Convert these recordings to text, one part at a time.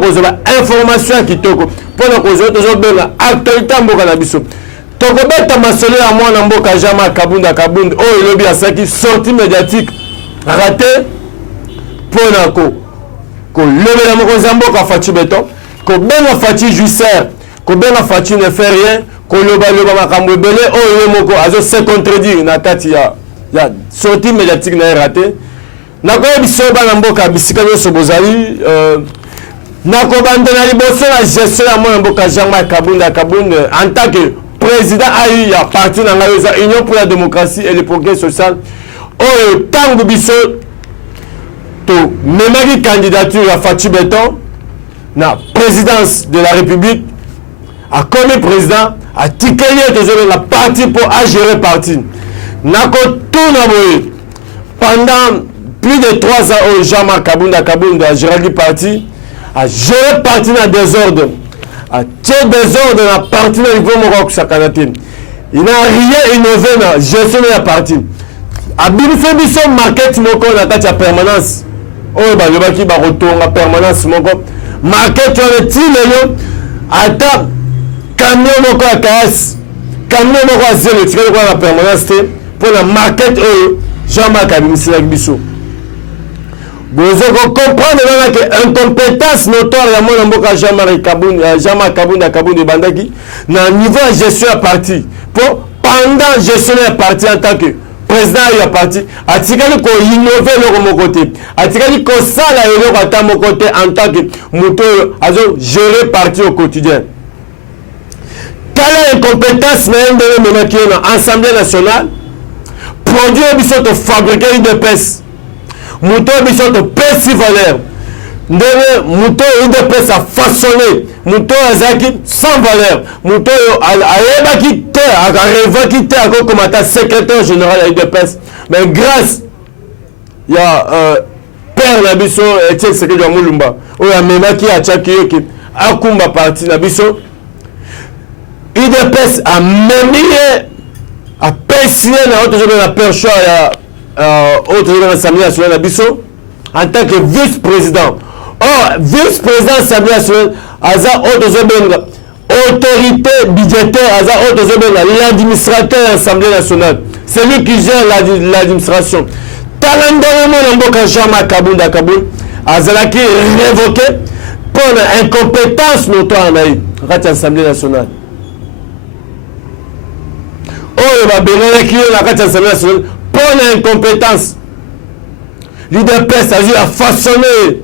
kozoba information kitoko pona kozo tozobenga actualité mboka na biso tokobeta masolo ya mwana mboka Jean-Marc Kabunda oyo elobi asaki sortie médiatique raté pona ko lobela mokonzi ya mboka Fatou Beton ko benga Fatou Juicer ko benga Fatou ne fait rien ko loba makambo ebele oyo moko azo se contredire na kati ya sortie médiatique na raté nakoyebi biso bana mboka bisika nyonso bozali nakobandela liboso na gestion ya mwana mboka Jean-Marc Kabunda en tant que président ayi ya parti na ngai eza Union pour la démocratie et le progrès social oyo tangu biso to memaki candidature ya Fatou Beton na présidence de la République a comme président a tikeli toujours la parti pour à gérer parti nakotuna boye pendant plus de 3 ans au Jean-Marc Kabunda a géré le parti a géré parti dans désordre a tiré désordre dans la parti dans niveau moko kusakanaté il n'a rien innové dans gestion de la parti a bien fait biso market moko na kati ya permanence oyo balobaki ba retonga permanence moko market on tilelo ata camion moko ya KS camion moko ya zéro tikeli kwa la permanence te pour la market oyo Jean-Marc abimisaki biso vous comprendre que incompétence notoire ya mwana mboka Jean-Marc Kabunda bandaki na niveau de gestion ya parti pour pendant gestion ya parti en tant que président ya parti atikali ko innover le côté atikali ko sala le ata mo côté en tant que moto azo gérer parti au quotidien quelle incompétence même de même qui na Assemblée nationale produire biso to fabriquer une peste Mouto biso to pesi valeur ndenge mouto UDPS a façonné mouto azaki sans valeur mouto ayeba ki te akareva ki te comme secrétaire général de UDPS mais grâce ya père na biso Etienne Sekedi Mulumba oyo amema ki achaki yoki akumba parti na biso UDPS a memie a pesi na autre jour na percho ya autre l'Assemblée nationale Abisso en tant que vice-président. Or, vice-président de l'Assemblée nationale, Aza autorité budgétaire, Aza l'administrateur de l'Assemblée nationale. C'est lui qui gère l'administration. Talandalement, Mboka Jean-Marc Kabunda Aza qui révoqué pour l'incompétence notoire dans l'Assemblée nationale. Oh, il va bénéficier de l'Assemblée nationale. Pour l'incompétence, l'UDPS a façonné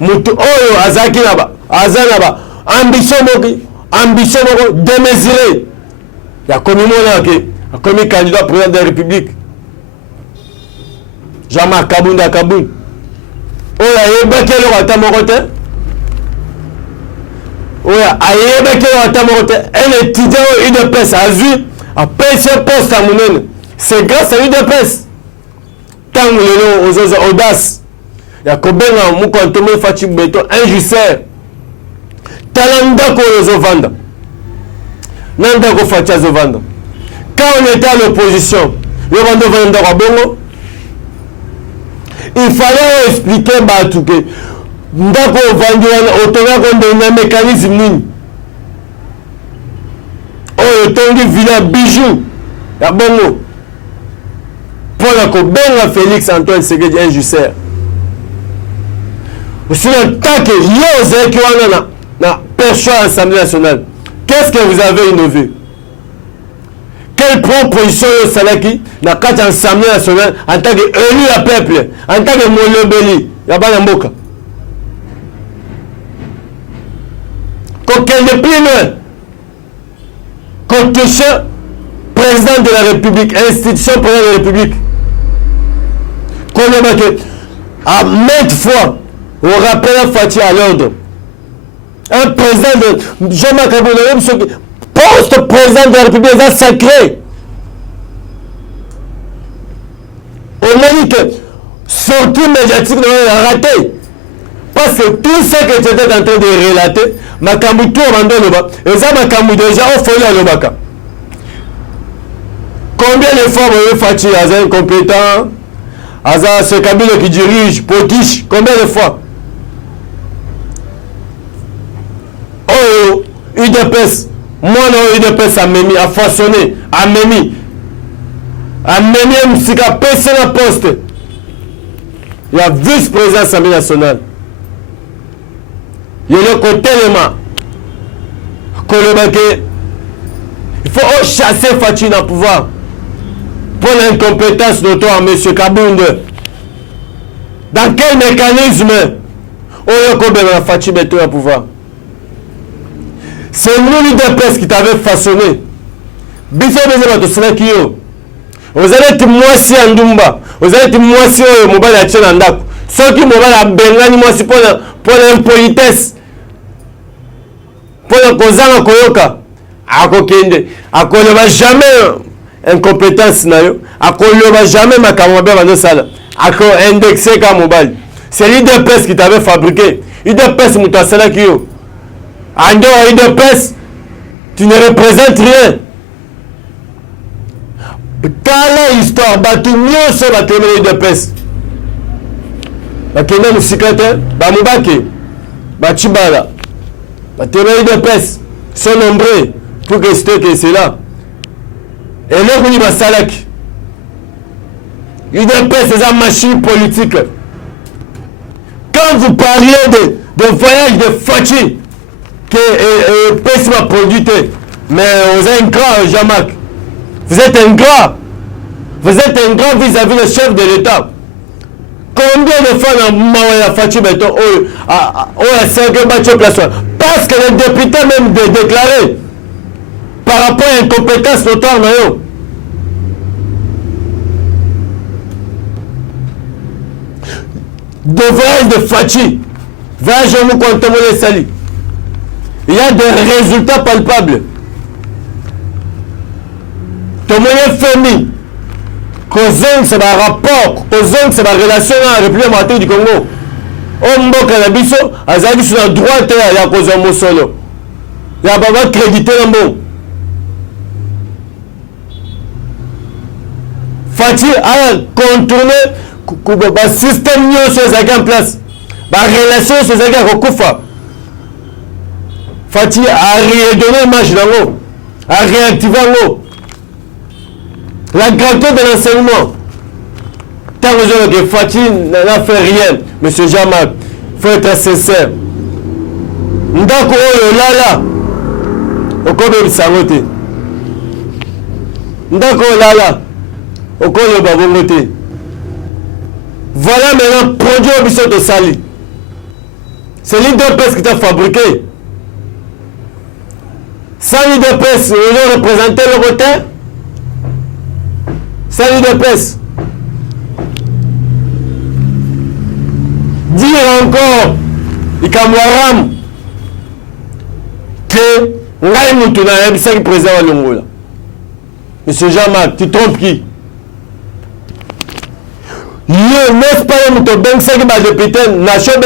Moutou Oyo Azaki Naba, Azanaba, ambition démesurée. Il y a commis comme candidat président de la République. Jean-Marc Kabunda Oyo Ayebeke le Rata Morote. Oyo Ayebeke le Rata Morote. Un étudiant UDPS a vu à péché poste à Mounene. C'est grâce à l'UDPS. Tant que aux audaces, il y a combien de gens qui ont fait injustice. Talanda ko les vendre. Nanda ko fatia zo vendre. Quand on était à l'opposition, le vendre à Bongo, il fallait expliquer Batou que ndako vendu autona ko un mécanisme nini. Oh, tongi villa bijou ya Bongo. Pour la Benga Félix Antoine Sekedi injustice. Sur le temps que Yose qui na percho à l'Assemblée nationale, qu'est-ce que vous avez innové? Quelle proposition au Salaki na carte l'Assemblée nationale en tant qu'élu à peuple, en tant que Molobeli, Yabana Mboka? Qu'aucun de plus loin, qu'on touche président de la République, institution président de la République. À maintes fois, on rappelle Fatia à l'ordre. Un président de Jean-Marc Kabunda, poste président de la République, est sacré. On a dit que sortie médiatique a raté. Parce que tout ce que tu étais en train de relater, Makambu tout au Mandoloba, et ça Makambu déjà au foyer à l'Obaka. Combien de fois vous avez Fatia, Aza incompétent? Aza, ce Kabila qui dirige, Potiche, combien de fois? UDPS mwana UDPS amemi afaçonné amemi musika pesa na poste ya vice-président Assemblée nationale yele kotelema kolobake il faut chasser Fachi na pouvoir pour l'incompétence notoire monsieur Kabunde. Dans quel mécanisme Oyo Kobela Fachi Beto à pouvoir? C'est nous l'UDPS qui t'avait façonné. Biso Bezeba to Senakio. Vous allez être moisi en Dumba. Vous allez être moisi au mobile à Tchenandak. Ceux qui mobile à Bengani moisi pour l'impolitesse. Pour le Kozanga Koyoka. Akokende. Akole va jamais incompétence na yo. Akole va jamais makamwabe va no sala. Ako indexé comme mobile. C'est l'UDPS qui t'avait fabriqué. UDPS Moutasala Kyo. En dehors UDPS, tu ne représentes rien. Quelle histoire, batu mieux sur la télé UDPS. Bakenda Mousikate, Bamoubake, Bachibala, la télé UDPS sont nombreux pour que c'est là. Et là, on y va Salak. UDPS, c'est une machine politique. Quand vous parlez de voyage de Fachi, que PES m'a produit, mais vous êtes ingrat, Jean-Marc. Vous êtes ingrat. Vous êtes ingrat vis-à-vis du chef de l'État. Combien de fois dans Fachi Beto, parce que le député même déclaré par rapport à l'incompétence notoire, de voyage de Fachi, voyage au Moukontomole Sali. Il y a des résultats palpables. Tomoye Femi, Kozong c'est un rapport, Kozong c'est une relation à la République démocratique du Congo. Ombo Kanabiso, Azali sur la droite, il y a Kozong Solo. Il y a pas crédité dans bon. Fachi a contourné le système en place. La relation sur les Fachi a redonné l'image d'ango, a réactivé l'ango. La grandeur de l'enseignement. Tant que Fachi n'a fait rien, M. Jamal, il faut être sincère. Ndako oyo lala, okobe bisangote. Ndako lala, okobe babongote. Voilà maintenant produit au biseau de Sali. C'est l'UDPS qui t'a fabriqué. Sans l'UDPS, ils ont représenté le côté. Sans l'UDPS. Dire encore, Ikamwaram, que Ngai Moutuna est le président de l'Ongola. Monsieur Jean-Marc, tu trompes qui? N'est-ce pas un mouton ben c'est que député Nachobes?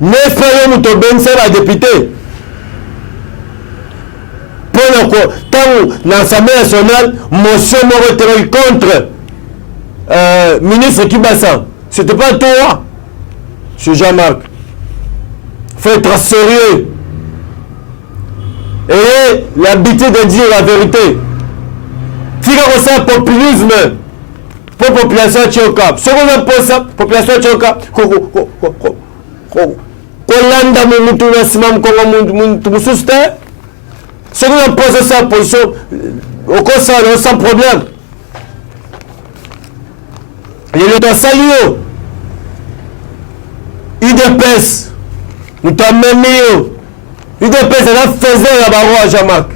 N'est-ce pas un mouton ben c'est la député? Pour le temps l'Assemblée nationale motion retirée contre ministre Kibassa. C'était pas toi, M. Jean-Marc. Il faut être sérieux. Et l'habitude de dire la vérité. Si on a un populisme pour la population tchoka, si on a la population tchoka, Kolanda Moutou Nassimam Kongo Moussouste, si on a posé sa position, au conseil, sans problème. Il y a le salut. UDPS, nous t'avons mis. UDPS, elle a fait la barreau à Jamac.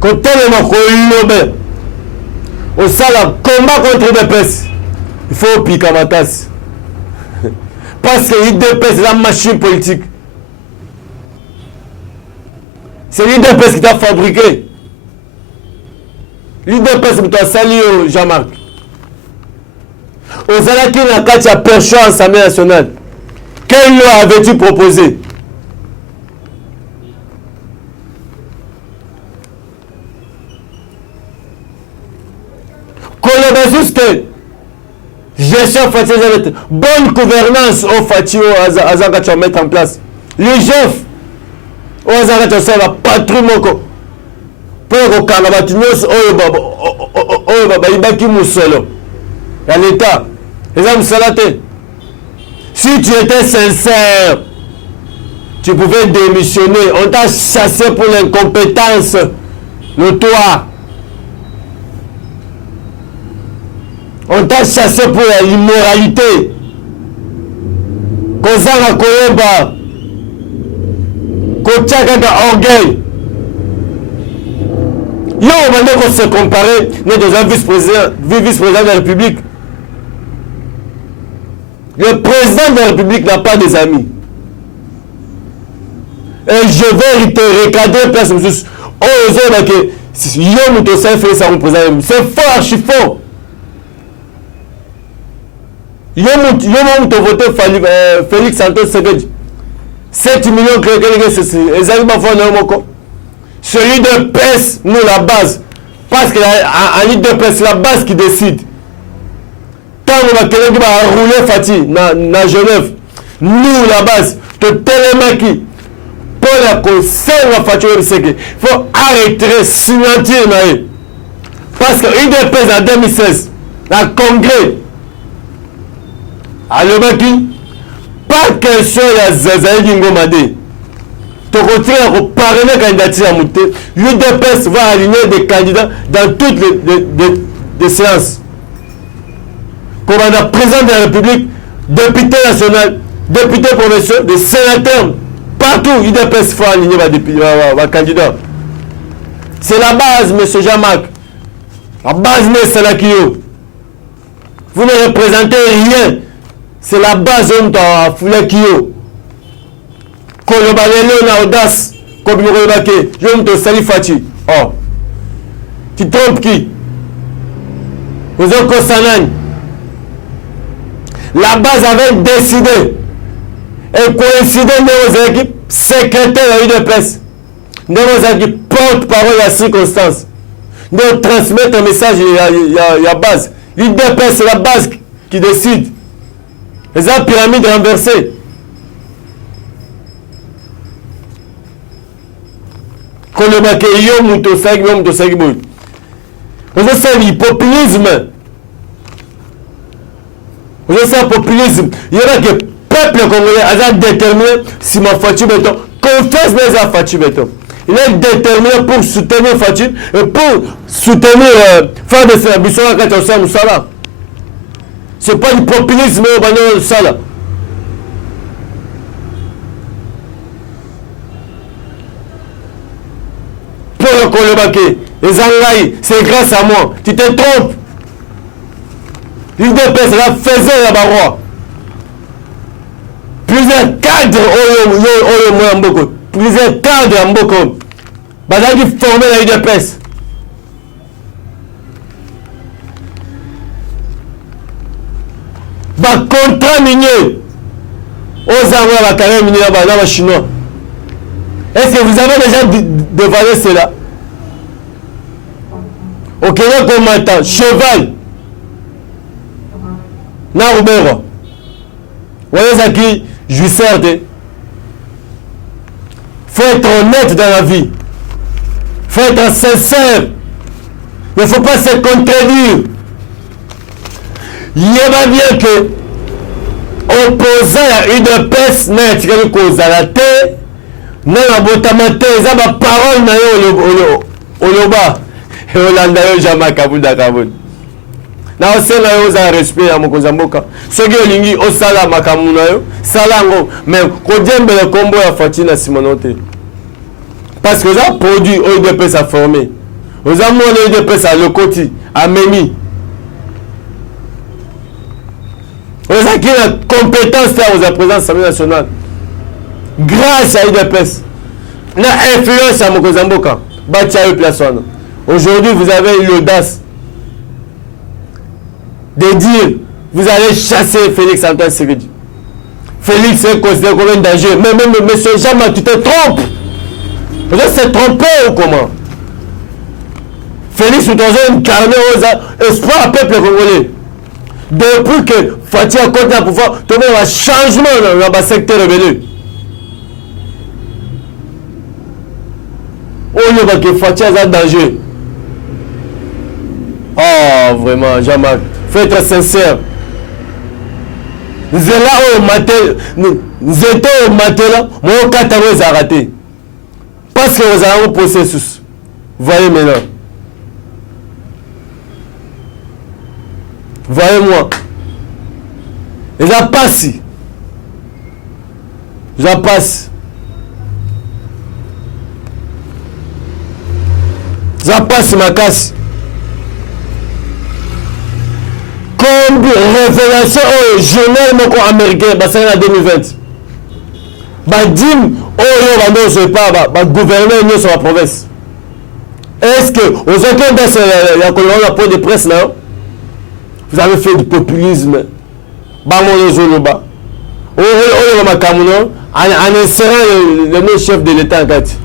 Quand on est au sala combat contre l'UDPS, il faut piquer ma tasse. Parce que l'UDPS est la machine politique. C'est l'UDPS qui t'a fabriqué. L'UDPS qui t'a salué, Jean-Marc. Aux Alaki, on a quatre à Perchon à l'Assemblée nationale. Quelle loi avais-tu proposé? Qu'on le juste gestion Fati, bonne gouvernance au Fati, Azaka, tu vas mettre en place. Les chefs, au Azaka, tu vas faire la patrouille, moko. Pour que Kanabatinios, Ibaki Moussolo, à l'État, les hommes salatés. Si tu étais sincère, tu pouvais démissionner. On t'a chassé pour l'incompétence, le toit. On t'a chassé pour l'immoralité. Kozanga Koyeba. Kochaka orgueil. Yo, on va se comparer, nous dans un vice-président de la République. Le président de la République n'a pas des amis. Et je vais te recadrer place. Oh, c'est faux, archi faux. Yo, on voté Félix Santos Sekedi. 7 millions celui de PES, nous la base. Parce qu'en ligne de PES, c'est la base qui décide. Tant qu'on va rouler Fati dans Genève, nous la base, de Télémaki, pour la conseil de Fati, il faut arrêter, signature. Parce que l'IDPS en 2016, dans le congrès, à l'Omaki, pas question de Zazaï Ngomade. Tu continues à parrainer la candidature à monter. L'UDPS va aligner des candidats dans toutes les séances. Commandant président de la République, député national, député provincial, des sénateurs, partout, l'UDPS va aligner les candidats. C'est la base, M. Jean-Marc. La base, M. Salakio. Vous ne représentez rien. C'est la base, M. Foulakio. Kolobalele na audace comme nous remarqué je me te salue Fati. Oh, tu trompes qui? Vous êtes Kosanan. La base avait décidé et coïncidé dans vos équipes secrétaires à l'UDPS, dans vos équipes porte-parole à circonstance, de transmettre un message. Il y a base. L'UDPS c'est la base qui décide. Les pyramides renversées. Vous avez un populisme. Vous avez un populisme. Il y a que le peuple congolais a déterminé si ma Fati Beton confesse les Fati Beton. Il est déterminé pour soutenir Fati et pour soutenir faire de sa mission à Katoussa Moussala. Ce n'est pas du populisme au Bano Sala. Les Angaï, c'est grâce à moi. Tu te trompes. L'UDPS la faisait la barre. Plusieurs cadres plusieurs cadres en Boko. Bazali formé la UDPS. Contrat minier. Aux Angaï, la carrière minière, la chinois. Est-ce que vous avez déjà dévalé cela? Au Kenya combattant, cheval, Narubero, voyez ça qui jouisseur de. Faut être honnête dans la vie, faut être sincère, il ne faut pas se contredire. Il y a bien que opposant à une peste, n'est-ce que cause à la terre, non la botamate, ça va parole na yo loba. Et Olanda yo jama kabunda kabunda. Na osela yo za respect ya mokonza mboka. Soki olingi osala makambo na yo, salango mais kodembe le combo ya Fatina Simonote. Parce que ça produit OIDPS à former. Aux amours OIDPS à Lokoti, à Memi. Aux qui la compétence là aux présence Assemblée nationale. Grâce à OIDPS. La influence à mokonza mboka. Batia yo place wana. Aujourd'hui, vous avez l'audace de dire vous allez chasser Félix Antoine Sekedi. Félix est considéré comme un danger. Mais même M. Jean-Marc, tu te trompes. Vous êtes se trompé ou comment? Félix, vous avez incarné aux espoirs au peuple congolais. depuis que Fati a compté à pouvoir, tu vois un changement dans le secteur rebelle. On ne va que Fati a un danger. Oh, vraiment, Jean-Marc, faut être sincère. Nous étions au matin, mon catalogue a raté. Parce que vous avez un processus. Voyez maintenant. Voyez-moi. Et ça passe. Ça passe. Ça passe ma casse. Comme révélation au journal américain, c'est en 2020. Dim, pas gouverner sur la province. Est-ce que, aux autres dans la colonne la de presse, là, vous avez fait du populisme? En insérant le nom chef de l'État en fait.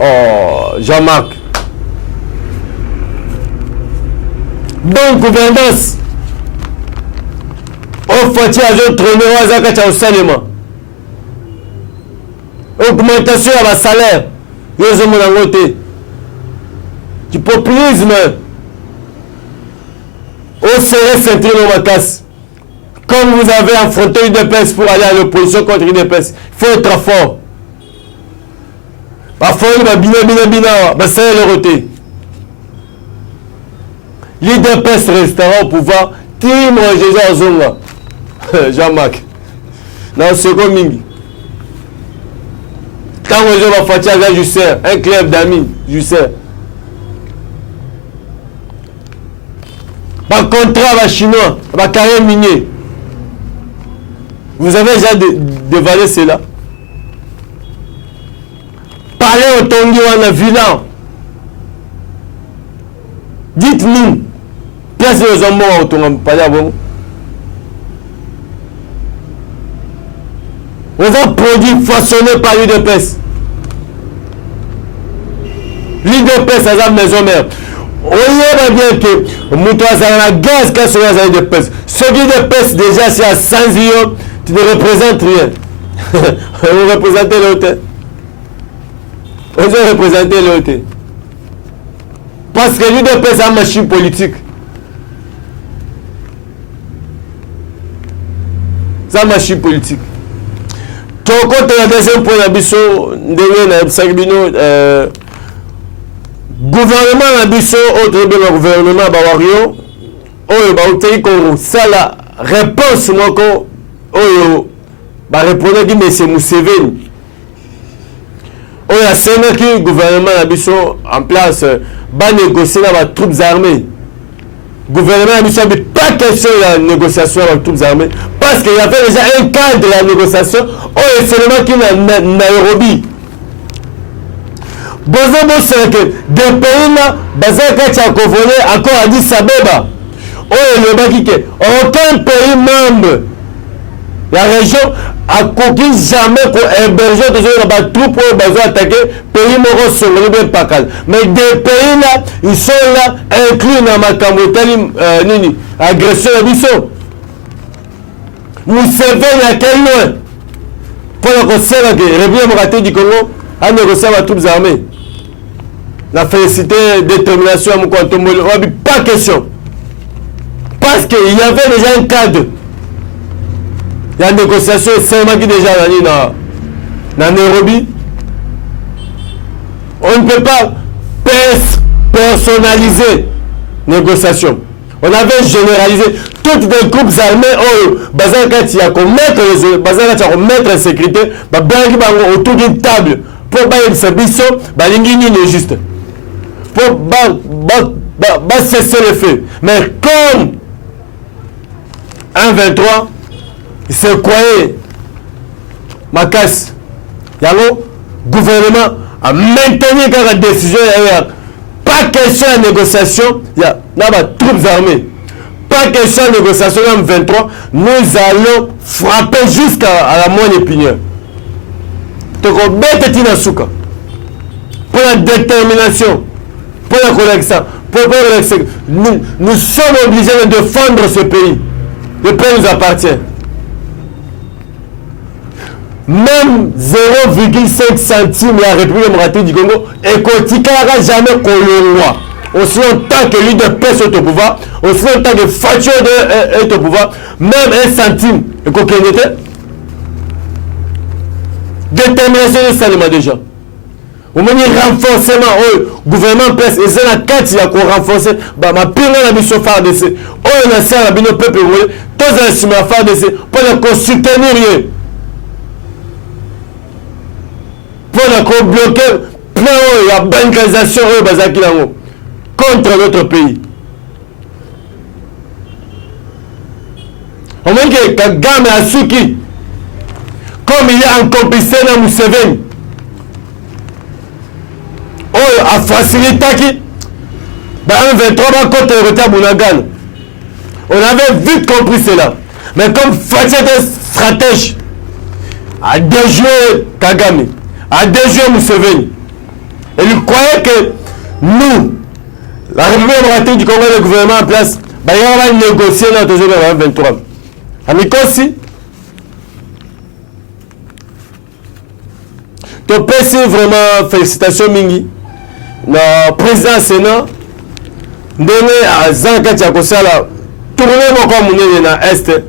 Oh, Jean-Marc. Donc, gouvernance. Au Fati a joué traîner à Zakacha au Salema. Augmentation à la salaire. Ils ont mon côté. Du populisme. Au CRS centré dans ma casse. Comme vous avez affronté UDPS pour aller à l'opposition contre UDPS, il faut être fort. Parfois, il va bina, ça est le roté. L'UDPS restera au pouvoir. Tim Jésus Azonga. Jean-Marc. Dans le second mingi. Quand je vais faire ça, je sais. Un club d'amis, je sais. Par contrat, les Chinois, par carrière minier. Vous avez déjà dévalé cela. Parlez au Tongi ou à Vilan. Dites-nous. Qu'est-ce que vous avez au Tongi? Parlez à vous. On va produire façonné par l'UDPS. L'UDPS, c'est la maison mère. On y bien que Moutoua a gaz quand sur les UDPS. Ceux qui UDPS déjà, c'est à 100 millions, tu ne représentes rien. Vous représentez l'autre. Vous représentez l'autre. Parce que l'UDPS a une machine politique. C'est une machine politique. Quand le deuxième point de gouvernement Nabiso, autre gouvernement Bawario, ça la réponse répondre qui M. Museveni. C'est le gouvernement Nabiso en place va négocier avec les troupes armées. Le gouvernement Nabiso n'a pas question de la négociation avec les troupes armées parce qu'il y avait déjà un cadre de la négociation seulement qui est en Nairobi. C'est que des pays là, encore Addis Abeba. Aucun pays membre de la région a coquille jamais pour héberger des troupes pour attaquer pays moraux Pakal. Mais des pays là, ils sont là inclus dans ma camotali agression de Bissau. Museveni à quel loin? Pour le conseil que République démocratique du Congo a négocié avec les troupes armées. La félicité, détermination à mon compte, pas question. Parce qu'il y avait déjà un cadre. Il y a une négociation seulement qui déjà dans Nairobi. On ne peut pas personnaliser négociation. On avait généralisé toutes les groupes armés mettre en sécurité autour d'une table pour bailler le service, juste. Pour cesser le feu. Mais comme un 23, il se croyait ma casse. Le gouvernement a maintenu la décision. Pas question de négociation. Il y a des troupes armées. Pas question de négociation en 23. Nous allons frapper jusqu'à la moindre opinion. Donc on bête Tinasuka. Pour la détermination. Pour la collection. Nous sommes obligés de défendre ce pays. le pays nous appartient. Même 0,5 centimes la République démocratique du Congo et qu'au jamais Kolongwa. Aussi longtemps que lui de paix est au pouvoir, aussi longtemps que Fatio est au pouvoir, même 1 centime et qu'on était. Détermination de salement des gens. Au moins renforcement au gouvernement place et c'est la carte il y a qu'on renforcer bah ma pire la mission FARDC. On a ça la bino peuple tous les ciment FARDC pour ne soutenir rien. Pour ne bloquer plein il y a bancarisation bazaki lango contre notre pays. Au moins que Kagame Asuki comme il est en complicité dans Museveni. Oh, a facilité qui un 23 contre le retard Bounagan. On avait vite compris cela. Mais comme Fatih était stratège, à déjouer Kagame, à déjouer Museveni, et il croyait que nous, la République démocratique du Congo, le gouvernement en place, il va négocier notre 23. Amikosi, tu peux vraiment félicitations Mingi. Le président Sénat, donné à Zanka Tchakosala, tourner mon communauté dans l'Est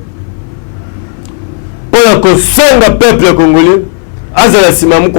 pour que le peuple congolais, à la Simamou,